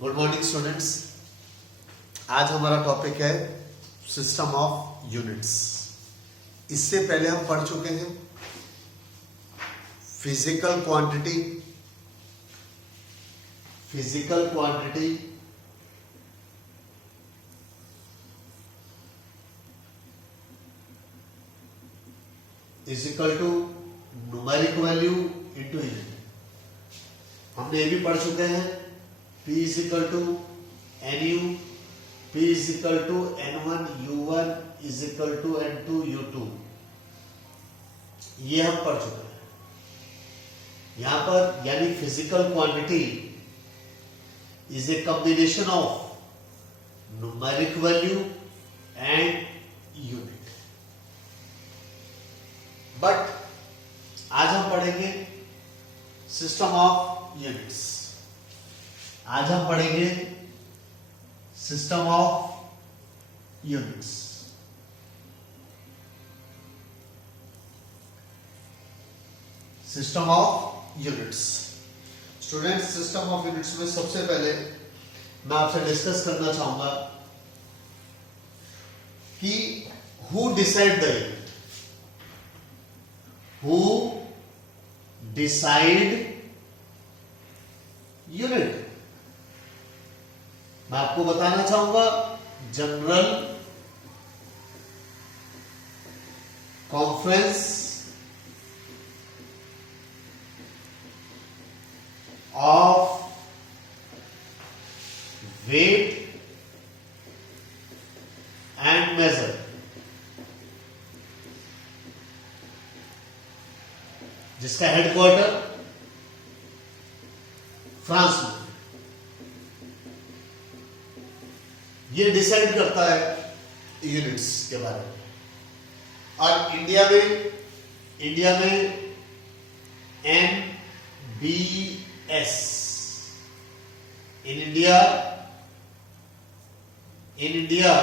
Good morning students. आज हमारा topic है सिस्टम ऑफ यूनिट्स। इससे पहले हम पढ़ चुके हैं physical quantity is equal to numeric value into unit. हमने ये भी पढ़ चुके हैं P is equal to NU, P is equal to N1, U1 is equal to N2, U2। ये हम पढ़ चुके हैं। यहां पर यानी physical quantity is a combination of numeric value and unit. But आज हम पढ़ेंगे सिस्टम ऑफ यूनिट्स। आज हम पढ़ेंगे system of units. System of units students, system of units में सबसे पहले मैं आपसे डिस्कस करना चाहूंगा कि who decide the unit, who decide unit. मैं आपको बताना चाहूंगा general conference of weight and measure, जिसका हेडक्वार्टर फ्रांस में। ये डिसाइड करता है यूनिट्स के बारे में। और इंडिया में NBS, in India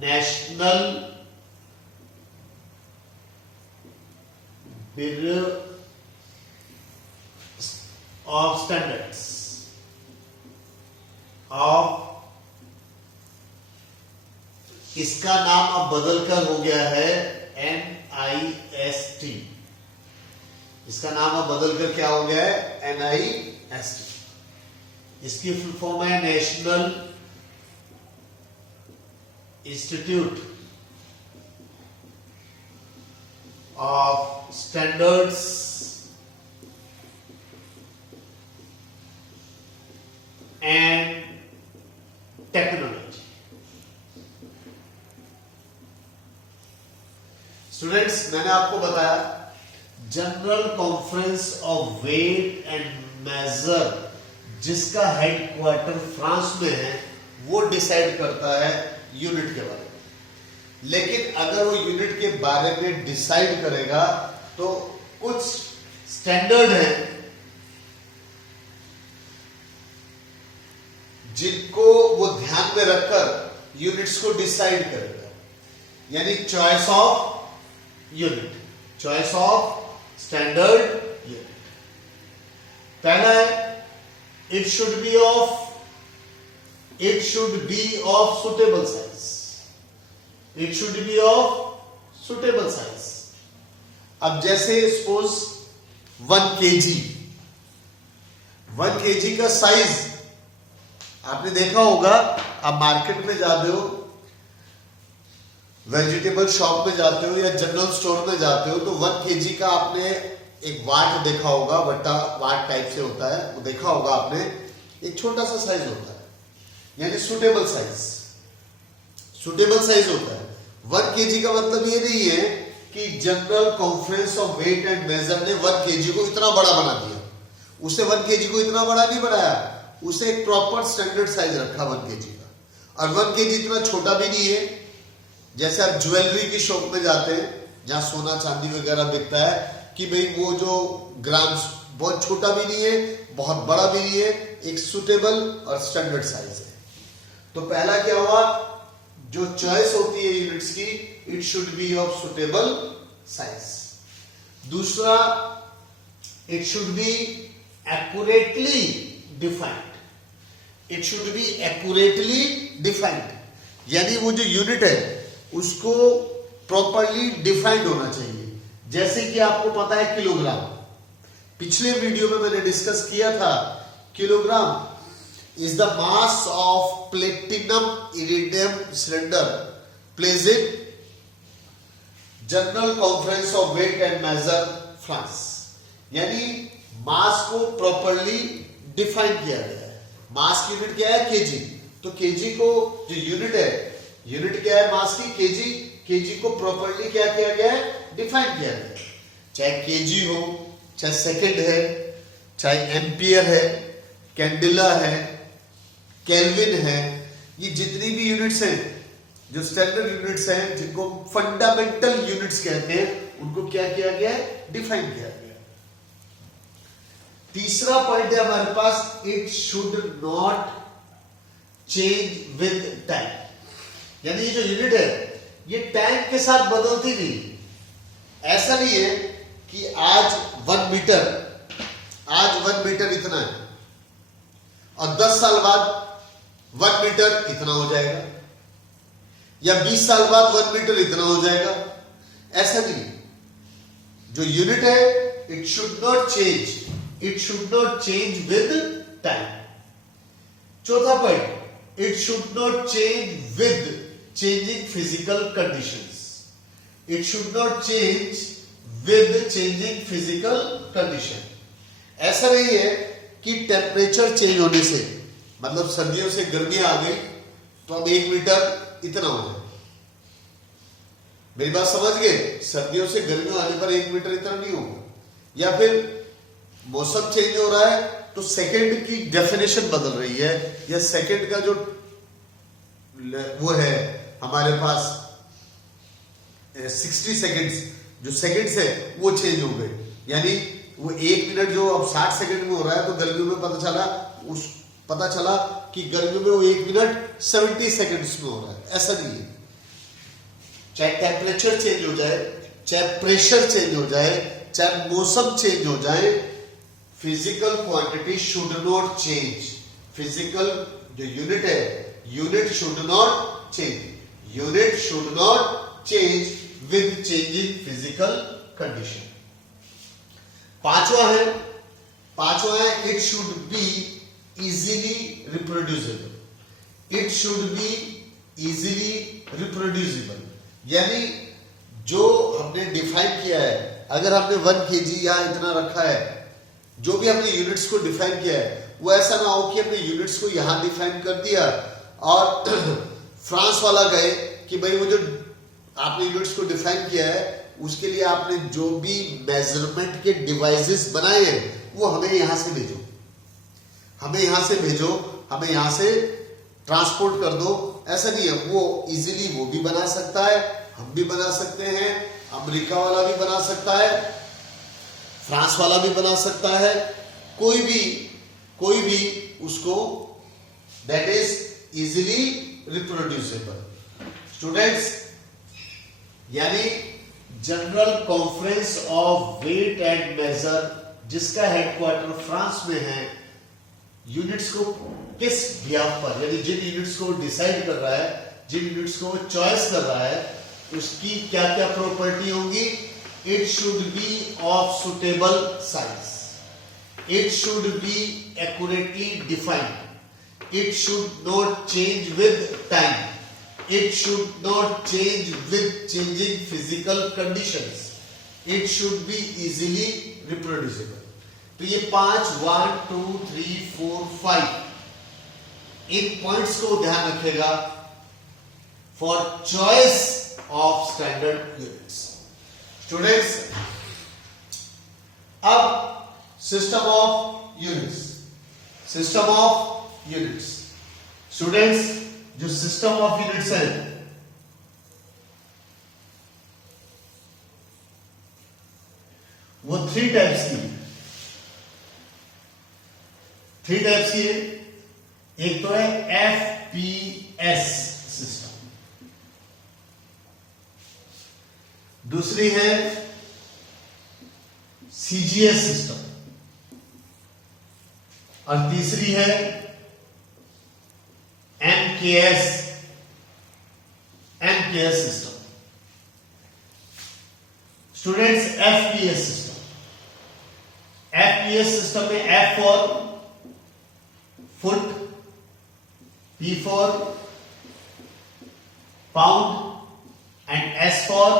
national bureau of standards of, इसका नाम अब बदलकर हो गया है NIST। इसका नाम अब बदलकर क्या हो गया है? NIST। इसकी फुल फॉर्म है national institute of standards and technology. Students, मैंने आपको बताया general conference of weight and measure, जिसका हेडक्वार्टर फ्रांस में है, वो डिसाइड करता है यूनिट के बारे में। लेकिन अगर वो यूनिट के बारे में डिसाइड करेगा तो कुछ स्टैंडर्ड है जिनको वो ध्यान में रखकर यूनिट्स को डिसाइड करेगा। यानी choice of unit, choice of standard unit. पहला है it should be of suitable size. It should be of suitable size. अब जैसे सपोज 1 kg का साइज आपने देखा होगा। आप मार्केट में जाते हो, वेजिटेबल शॉप में जाते हो या जनरल स्टोर में जाते हो, तो 1 kg का आपने एक वाट देखा होगा, वट्टा वाट टाइप से होता है, वो देखा होगा आपने। एक छोटा सा साइज होता है, यानी सुटेबल साइज होता है। 1 kg का मतलब ये नहीं है कि general conference of weight and measure ने 1 kg को इतना बड़ा बना दिया। उसे 1 kg को इतना बड़ा नहीं बनाया, उसे एक प्रॉपर स्टैंडर्ड साइज रखा 1 kg का। और 1 kg इतना छोटा भी नहीं है। जैसे आप ज्वेलरी की शॉप में जाते हैं जहां सोना चांदी वगैरह बिकता है, कि भाई वो जो ग्राम्स बहुत छोटा भी नहीं है, बहुत बड़ा भी नहीं है, एक सुटेबल और स्टैंडर्ड साइज है। तो पहला क्या हुआ, जो चॉइस होती है यूनिट्स की, it should be of suitable size. दूसरा, it should be accurately defined, it should be accurately defined, यानी वो जो यूनिट है उसको प्रॉपरली डिफाइंड होना चाहिए। जैसे कि आपको पता है किलोग्राम, पिछले वीडियो में मैंने डिस्कस किया था, kilogram is the mass of platinum iridium cylinder place in general conference of weight and measure France, यानी मास को प्रॉपरली डिफाइन किया गया है। मास की यूनिट क्या है? केजी। तो केजी को जो यूनिट है, यूनिट क्या है मास की? केजी। केजी को प्रॉपरली क्या किया गया है? डिफाइन किया गया है। चाहे केजी हो, चाहे सेकंड है, चाहे एम्पियर है, कैंडिला है, केल्विन है, ये जितनी भी यूनिट्स हैं, जो स्टैंडर्ड यूनिट्स हैं, जिनको फंडामेंटल यूनिट्स कहते हैं, उनको क्या किया गया है? डिफाइन किया गया। तीसरा पॉइंट है हमारे पास, it should not change with time, यानी ये जो यूनिट है ये टाइम के साथ बदलती नहीं। ऐसा नहीं है कि आज 1 मीटर, आज 1 मीटर इतना है और 10 साल बाद 1 मीटर इतना हो जाएगा, या 20 साल बाद 1 मीटर इतना हो जाएगा। ऐसा नहीं, जो यूनिट है it should not change, it should not change with time. चौथा point, it should not change with changing physical conditions, it should not change with changing physical condition. ऐसा नहीं है कि टेम्परेचर चेंज होने से, मतलब सर्दियों से गर्मी आ गई तो अब 1 मीटर इतना हो जाए। मेरी बात समझ गए? सर्दियों से गर्मी आने पर 1 मीटर इतना नहीं होगा। या फिर मौसम चेंज हो रहा है तो सेकंड की डेफिनेशन बदल रही है, या सेकंड का जो वो है हमारे पास 60 सेकंड्स, जो सेकंड्स है वो चेंज हो गए, यानी वो 1 मिनट जो अब 60 सेकंड में हो रहा है, तो गर्मियों में पता चला कि गर्मियों में वो 1 मिनट 70 सेकंड्स में हो रहा है। ऐसा नहीं है। चाहे टेम्परेचर चेंज हो जाए, चाहे प्रेशर चेंज हो जाए, चाहे मौसम चेंज हो जाए, physical quantity should not change. Physical जो यूनिट है, unit should not change, unit should not change with changing physical condition. पांचवा है it should be easily reproducible, it should be easily reproducible, यानी जो हमने डिफाइन किया है, अगर हमने 1 kg यहां इतना रखा है, जो भी हमने यूनिट्स को डिफाइन किया है, वो ऐसा ना हो कि हमने यूनिट्स को यहां डिफाइन कर दिया और फ्रांस वाला गए कि भाई वो जो आपने यूनिट्स को डिफाइन किया है उसके लिए आपने जो भी मेजरमेंट के डिवाइसेस बनाए हैं वो हमें यहां से भेजो, हमें यहां से भेजो, हमें यहां से ट्रांसपोर्ट कर दो। ऐसा नहीं है, वो इजीली वो भी बना सकता है, हम भी बना सकते हैं, अमेरिका वाला भी बना सकता है, फ्रांस वाला भी बना सकता है, कोई भी उसको that is easily reproducible. Students, यानी general conference of weight and measure, जिसका हेडक्वार्टर फ्रांस में है, यूनिट्स को किस बिहाफ पर, यानी जिन यूनिट्स को डिसाइड कर रहा है, जिन यूनिट्स को चॉइस कर रहा है, उसकी क्या क्या प्रॉपर्टी होंगी? It should be of suitable size, it should be accurately defined, it should not change with time, it should not change with changing physical conditions, it should be easily reproducible। तो ये 5 1 2 3 4 5 इन points को ध्यान रखेगा for choice of standard units. Students, अब system of units, system of units. Students, जो system of units है वो 3 types की है। एक तो है FPS सिस्टम, दूसरी है CGS सिस्टम, और तीसरी है MKS system. Students, FPS system में F for foot, P for pound and S for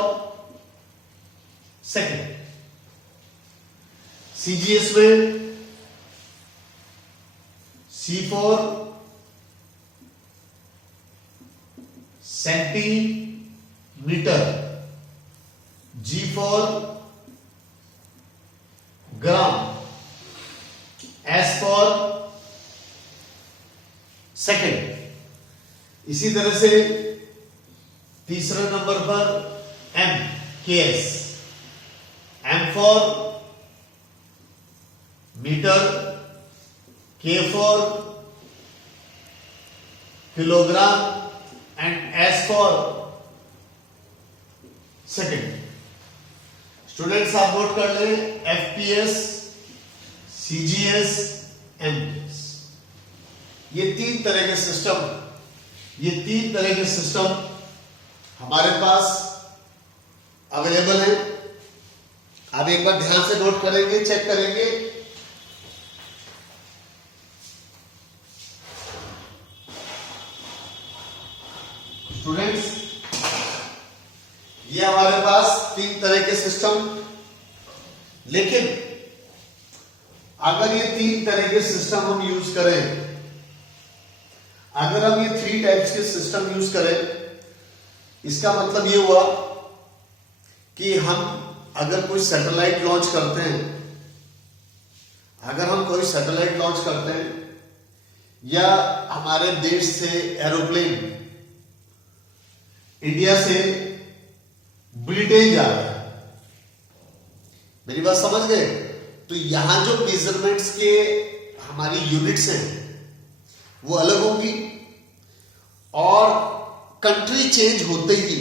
second. CGS में C for centimetre, G for gram, S for second. इसी तरह से तीसरे नंबर पर M K S, M for metre, K for kilogram and S for second. Students आप note कर लें, FPS, CGS, MPS, ये तीन तरह के सिस्टम हमारे पास अवेलेबल है। आप एक बार ध्यान से नोट करेंगे, चेक करेंगे। स्टूडेंट्स, ये हमारे पास तीन तरह के सिस्टम, लेकिन अगर ये तीन तरह के सिस्टम हम यूज करें, अगर हम ये थ्री टाइप्स के सिस्टम यूज करें, इसका मतलब ये हुआ कि हम अगर कोई सैटेलाइट लॉन्च करते हैं, या हमारे देश से एरोप्लेन इंडिया से ब्रिटेन जा रहा है, मेरी बात समझ गए? तो यहां जो मेजरमेंट्स के हमारी यूनिट्स हैं वो अलग होंगी, और कंट्री चेंज होते ही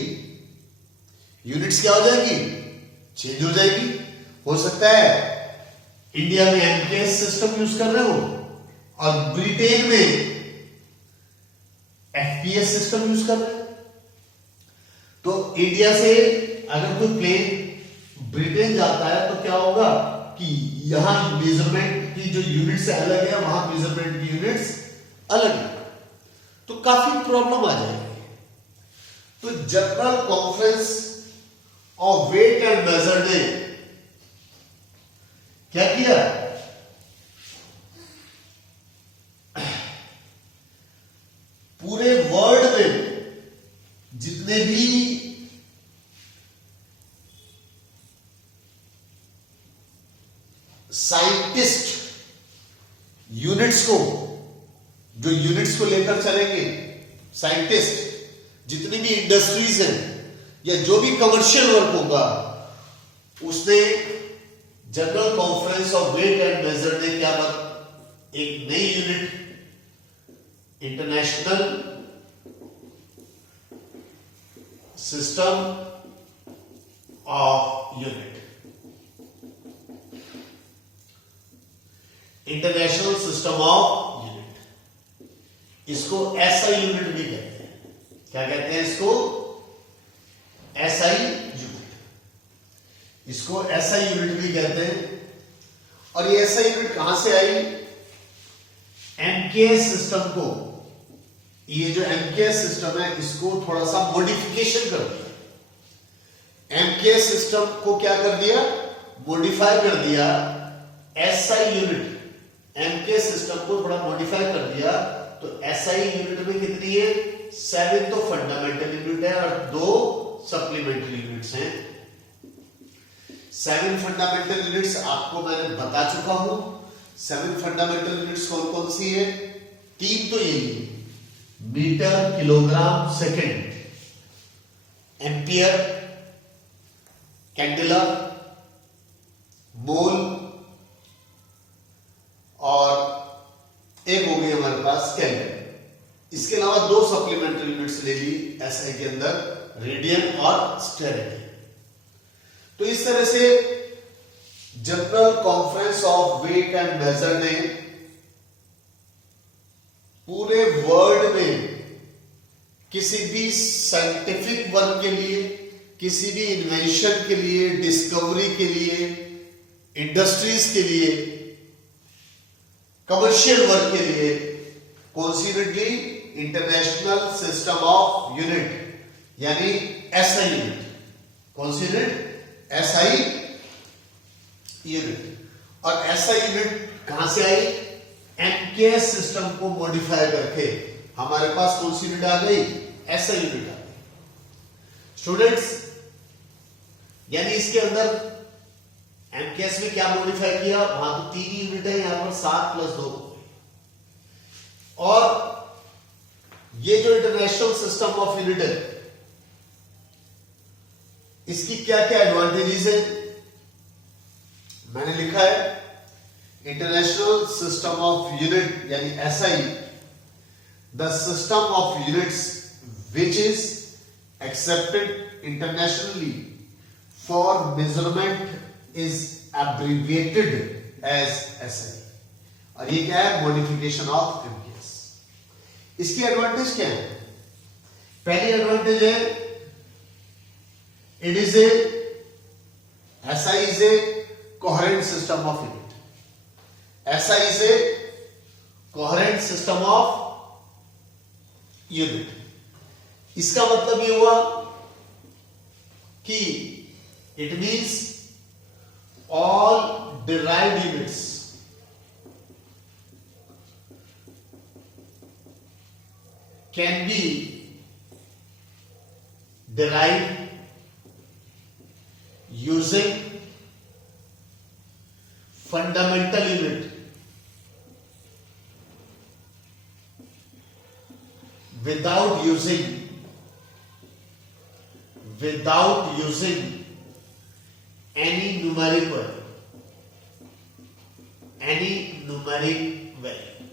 यूनिट्स क्या हो जाएगी? चेंज हो जाएगी। हो सकता है इंडिया में एमकेएस सिस्टम यूज कर रहे हो और ब्रिटेन में एफपीएस सिस्टम यूज कर रहे हो। तो इंडिया से अगर कोई प्लेन ब्रिटेन जाता है तो क्या होगा कि यहां मेजरमेंट की जो यूनिट्स अलग है, वहां मेजरमेंट की यूनिट्स अलग है, तो काफी प्रॉब्लम आ जाएगी। तो general conference of weight and measure ने क्या किया? पूरे वर्ल्ड में जितने भी साइंटिस्ट यूनिट्स को लेकर चलेंगे, साइंटिस्ट जितनी भी इंडस्ट्रीज हैं या जो भी कमर्शियल वर्क होगा, उसने general conference of weight and measure ने क्या एक नई unit, international system of unit, international system of unit, इसको एसआई यूनिट भी कहते हैं। क्या कहते हैं इसको? एसआई यूनिट, इसको एसआई यूनिट भी कहते हैं। और ये एसआई यूनिट कहां से आई? एमकेएस सिस्टम को, ये जो एमकेएस सिस्टम है इसको थोड़ा सा मॉडिफिकेशन कर दिया। एमकेएस सिस्टम को क्या कर दिया? मॉडिफाई कर दिया। एसआई यूनिट एमकेएस सिस्टम को थोड़ा मॉडिफाई कर दिया, तो एसआई यूनिट में कितनी है? 7 तो फंडामेंटल यूनिट है और 2 सप्लीमेंट्री यूनिट्स हैं। 7 फंडामेंटल यूनिट्स आपको मैंने बता चुका हूं। 7 फंडामेंटल यूनिट्स कौन कौन सी है? 3 तो यही है, metre, kilogram, second, ampere, candela, mole, और एक हो गई हमारे पास केल्विन। इसके अलावा 2 सप्लीमेंट्री यूनिट्स ले ली एसआई के अंदर, रेडियन और स्टेरेडियन। तो इस तरह से general conference of weight and measure ने पूरे वर्ल्ड में किसी भी साइंटिफिक वर्क के लिए, किसी भी इन्वेंशन के लिए, डिस्कवरी के लिए, इंडस्ट्रीज के लिए, कमर्शियल वर्क के लिए कॉन्सिडर्डली इंटरनेशनल सिस्टम ऑफ यूनिट यानी SI unit, considered SI unit. और एसआई यूनिट कहां से आई? एमकेएस सिस्टम को मॉडिफाई करके हमारे पास कौन सी यूनिट आ गई? एसआई यूनिट आ गई। स्टूडेंट्स, यानी इसके अंदर एमकेएस में क्या मॉडिफाई किया? वहां तो 3 यूनिट है, यहां पर 7 + 2। और ये जो इंटरनेशनल सिस्टम ऑफ यूनिट है, इसकी क्या क्या एडवांटेजेस है? मैंने लिखा है इंटरनेशनल सिस्टम ऑफ यूनिट यानी SI, the system of units which is accepted internationally for measurement is abbreviated as SI. और ये क्या है? Modification of MKS. इसकी एडवांटेज क्या है? पहली एडवांटेज है it is a SI is a coherent system of unit. SI is a coherent system of unit। इसका मतलब ये हुआ कि it means all derived units can be derived using fundamental unit without using any numeric value।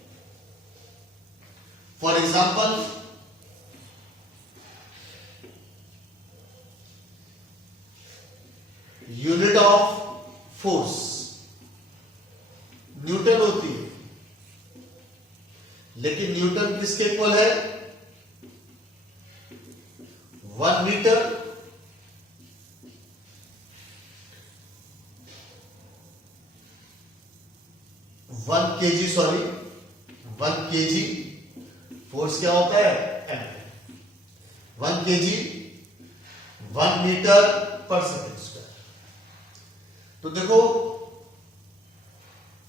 For example, unit of force Newton होती है, लेकिन Newton किसके equal है? 1 मीटर वन केजी फोर्स क्या होता है? M. 1 kg 1 metre per second square. तो देखो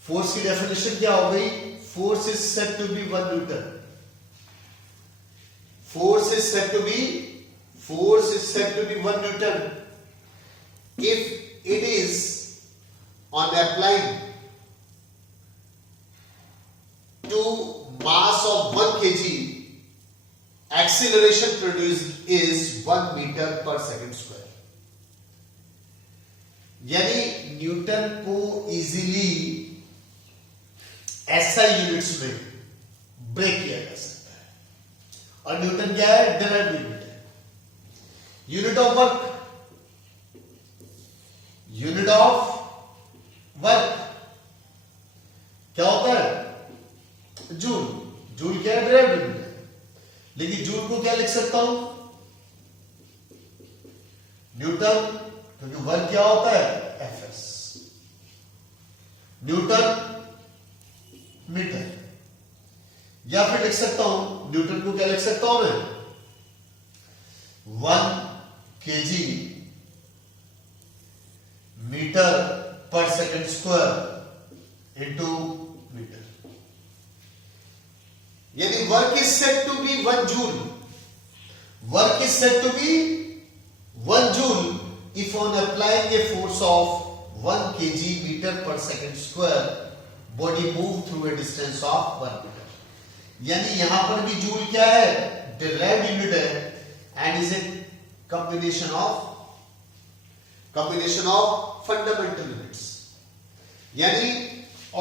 फोर्स की डेफिनेशन क्या हो गई? Force is said to be 1 newton. Force is said to be 1 Newton if it is on applying to mass of 1 kg, acceleration produced is 1 meter per second square। यानी Newton को easily SI units में break किया जा सकता है। और Newton क्या है? डिराइव्ड यूनिट है। यूनिट ऑफ वर्क क्या होता है? जूल। जूल क्या है? डिराइव्ड यूनिट है। लेकिन जूल को क्या लिख सकता हूं? न्यूटन, क्योंकि वर्क क्या होता है? एफएस। Newton metre. या फिर लिख सकता हूं न्यूटन को क्या लिख सकता हूं मैं? 1 kg metre per second square into metre. यानी work is said to be 1 joule. Work is said to be 1 joule if on applying a force of 1 kg meter per second square body move through a distance of 1 meter। यानी यहां पर भी joule क्या है? Derived unit है and is a combination of fundamental units। यानी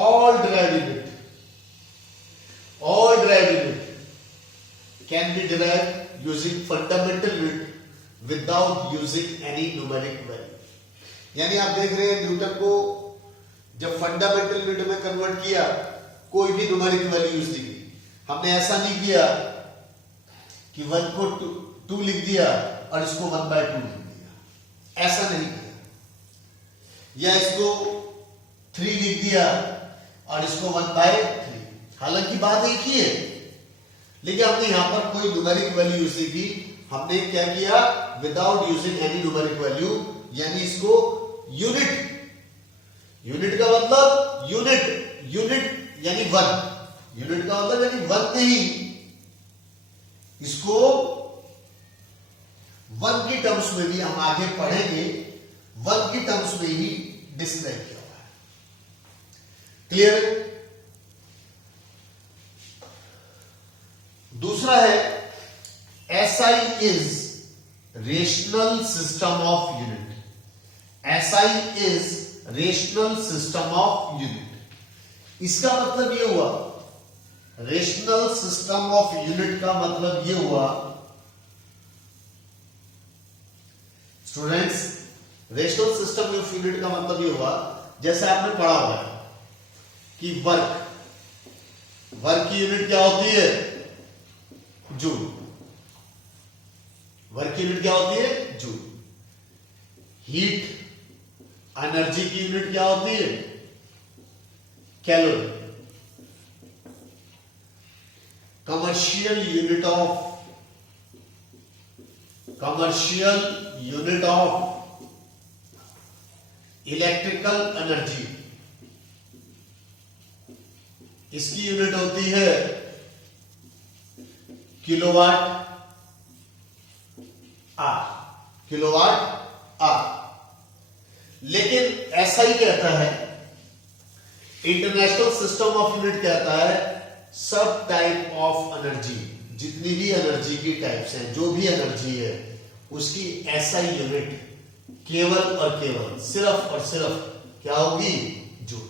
all derived unit can be derived using fundamental unit without using any numeric value। यानी आप देख रहे हैं न्यूटन को जब फंडामेंटल यूनिट में कन्वर्ट किया, कोई भी न्यूमेरिक वैल्यू यूज नहीं की। हमने ऐसा नहीं किया कि 1 को 2 लिख दिया और इसको 1/2 लिख दिया, ऐसा नहीं किया, या इसको 3 लिख दिया और इसको 1/3। हालांकि बात एक ही है, लेकिन हमने यहां पर कोई न्यूमेरिक वैल्यू यूज नहीं की। हमने क्या किया, without using any numeric value, यानी इसको यूनिट, यूनिट का मतलब यूनिट यानी 1, यूनिट का मतलब यानी 1 नहीं, इसको 1 की टर्म्स में भी हम आगे पढ़ेंगे, 1 की टर्म्स में ही डिस्क्राइब किया हुआ है। क्लियर? दूसरा है SI is rational system of unit. SI is rational system of unit. इसका मतलब यह हुआ, रेशनल सिस्टम ऑफ यूनिट का मतलब यह हुआ students, rational system of unit का मतलब यह हुआ, जैसे आपने पढ़ा हुआ है कि वर्क की यूनिट क्या होती है, जूल। वर्क की यूनिट क्या होती है, जूल। हीट एनर्जी की यूनिट क्या होती है, calorie. Commercial unit of electrical energy, इसकी यूनिट होती है किलोवाट आवर। लेकिन SI कहता है, इंटरनेशनल सिस्टम ऑफ यूनिट कहता है सब टाइप ऑफ एनर्जी, जितनी भी एनर्जी की टाइप्स हैं, जो भी एनर्जी है उसकी SI यूनिट केवल और केवल, सिर्फ और सिर्फ क्या होगी, जूल।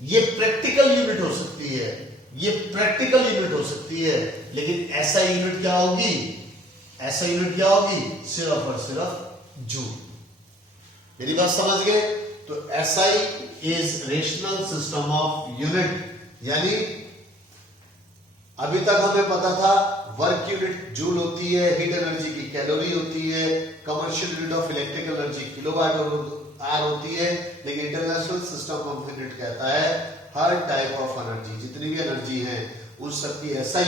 ये प्रैक्टिकल यूनिट हो सकती है, ये प्रैक्टिकल यूनिट हो सकती है, लेकिन SI यूनिट क्या होगी, SI यूनिट क्या होगी, सिर्फ और सिर्फ जूल। मेरी बात समझ गए? तो SI is rational system of unit, यानी अभी तक हमें पता था वर्क यूनिट जूल होती है, हीट एनर्जी की कैलोरी होती है, commercial unit of electrical energy kilowatt hour होती है, लेकिन इंटरनेशनल सिस्टम ऑफ यूनिट कहता है हर टाइप ऑफ एनर्जी, जितनी भी एनर्जी है उन सबकी SI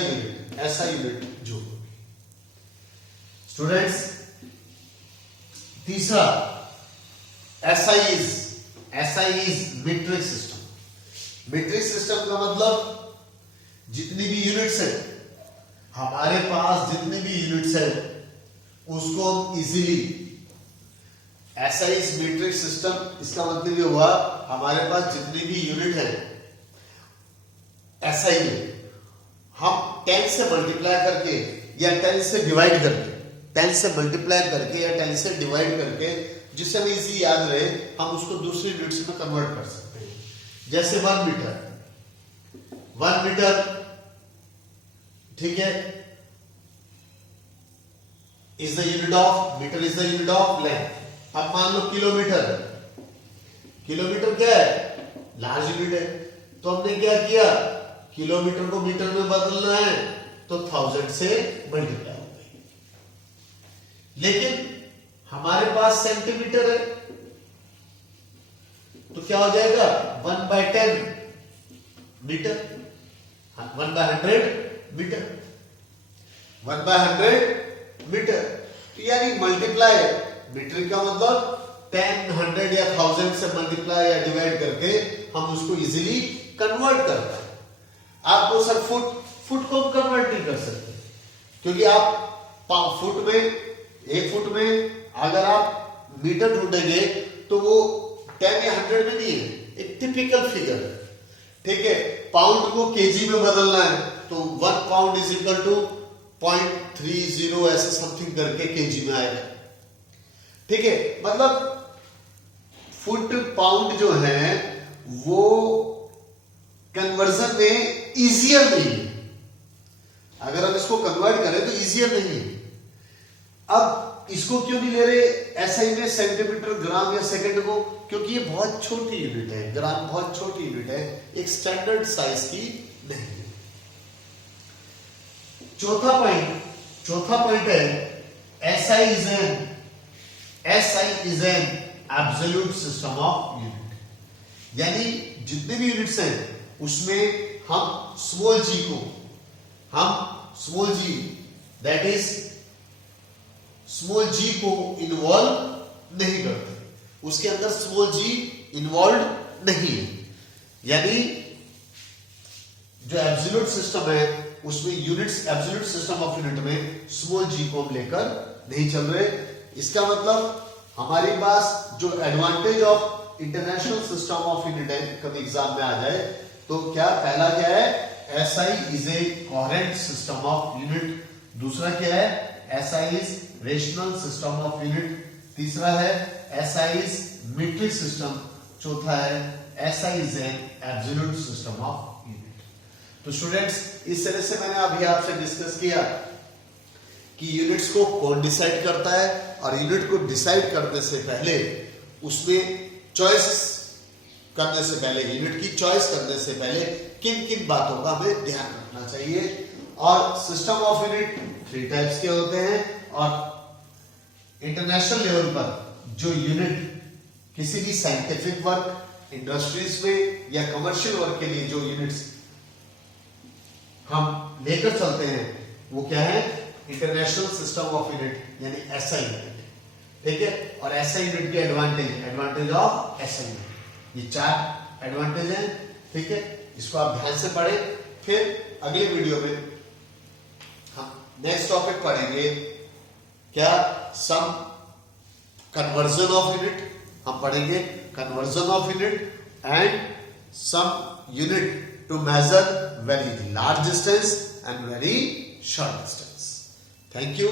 यूनिट जूल। स्टूडेंट्स, तीसरा SI is metric system. Metric system का मतलब जितनी भी यूनिट्स है हमारे पास, जितनी भी यूनिट्स है उसको हम easily, SI is metric system, इसका मतलब ये हुआ हमारे पास जितनी भी यूनिट है SI में हम 10 से मल्टीप्लाई करके या 10 से डिवाइड करके, 10 से मल्टीप्लाई करके या 10 से डिवाइड करके, जिससे हमें इजी याद रहे, हम उसको दूसरी यूनिट्स में कन्वर्ट कर सकते हैं। जैसे 1 मीटर, ठीक है, is the unit of length. अब मान लो किलोमीटर क्या है, लार्ज यूनिट है, तो हमने क्या किया, किलोमीटर को मीटर में बदलना है तो 1000 से मल्टीप्लाई हो गई। लेकिन हमारे पास सेंटीमीटर है तो क्या हो जाएगा, 1/10 मीटर, 1/100 मीटर, 1/100 मीटर। तो यानी मल्टीप्लाई, मीटर का मतलब 10, 100 या 1000 से मल्टीप्लाई या डिवाइड करके हम उसको इजीली कन्वर्ट करते हैं। आपको सर फुट को कन्वर्ट नहीं कर सकते, क्योंकि आप फुट में, 1 फुट में अगर आप मीटर ढूंढेंगे तो वो 10 या 100 में नहीं है, एक टिपिकल फिगर है, ठीक है। पाउंड को केजी में बदलना है तो 1 पाउंड इज इक्वल टू 0.30 ऐसे समथिंग करके केजी में आएगा, ठीक है। मतलब फुट पाउंड जो है वो कन्वर्जन में इजियर नहीं है, अगर हम इसको कन्वर्ट करें तो इजियर नहीं है। अब इसको क्यों नहीं ले रहे एसआई में सेंटीमीटर, ग्राम या सेकंड को, क्योंकि ये बहुत छोटी यूनिट है, ग्राम बहुत छोटी यूनिट है, एक स्टैंडर्ड साइज की नहीं है। चौथा पॉइंट है SI is an absolute system of unit, यानी जितने भी यूनिट्स हैं उसमें हम small g that is small g को इन्वॉल्व नहीं करते, उसके अंदर स्मॉल जी इन्वॉल्व नहीं है, यानी जो एब्सोल्यूट सिस्टम है उसमें units, absolute system of unit में स्मॉल जी को हम लेकर नहीं चल रहे। इसका मतलब हमारे पास जो advantage of international system of unit है, कभी एग्जाम में आ जाए तो क्या, पहला क्या है, SI is a coherent system of unit, दूसरा क्या है, SI is rational system of unit, तीसरा है SI इज मीट्रिक सिस्टम, चौथा है SI is an absolute system of unit. तो स्टूडेंट्स, इस तरह से मैंने अभी आपसे डिस्कस किया कि यूनिट्स को कौन डिसाइड करता है, और यूनिट को डिसाइड करने से पहले उसमें चॉइस करने से पहले, यूनिट की चॉइस करने से पहले किन किन बातों का हमें ध्यान रखना चाहिए। और सिस्टम ऑफ यूनिट 3 टाइप्स के होते हैं, और इंटरनेशनल लेवल पर जो यूनिट किसी भी साइंटिफिक वर्क, इंडस्ट्रीज में या कमर्शियल वर्क के लिए जो यूनिट्स हम लेकर चलते हैं वो क्या है, इंटरनेशनल सिस्टम ऑफ यूनिट, यानी SI यूनिट, ठीक है। और SI यूनिट के एडवांटेज ऑफ SI यूनिट, ये 4 एडवांटेज हैं, ठीक है। इसको आप ध्यान से पढ़ें। फिर अगले वीडियो में हम नेक्स्ट टॉपिक पढ़ेंगे, क्या, सम कन्वर्जन ऑफ यूनिट, हम पढ़ेंगे conversion of unit and some unit to measure very large distance and very short distance. Thank you.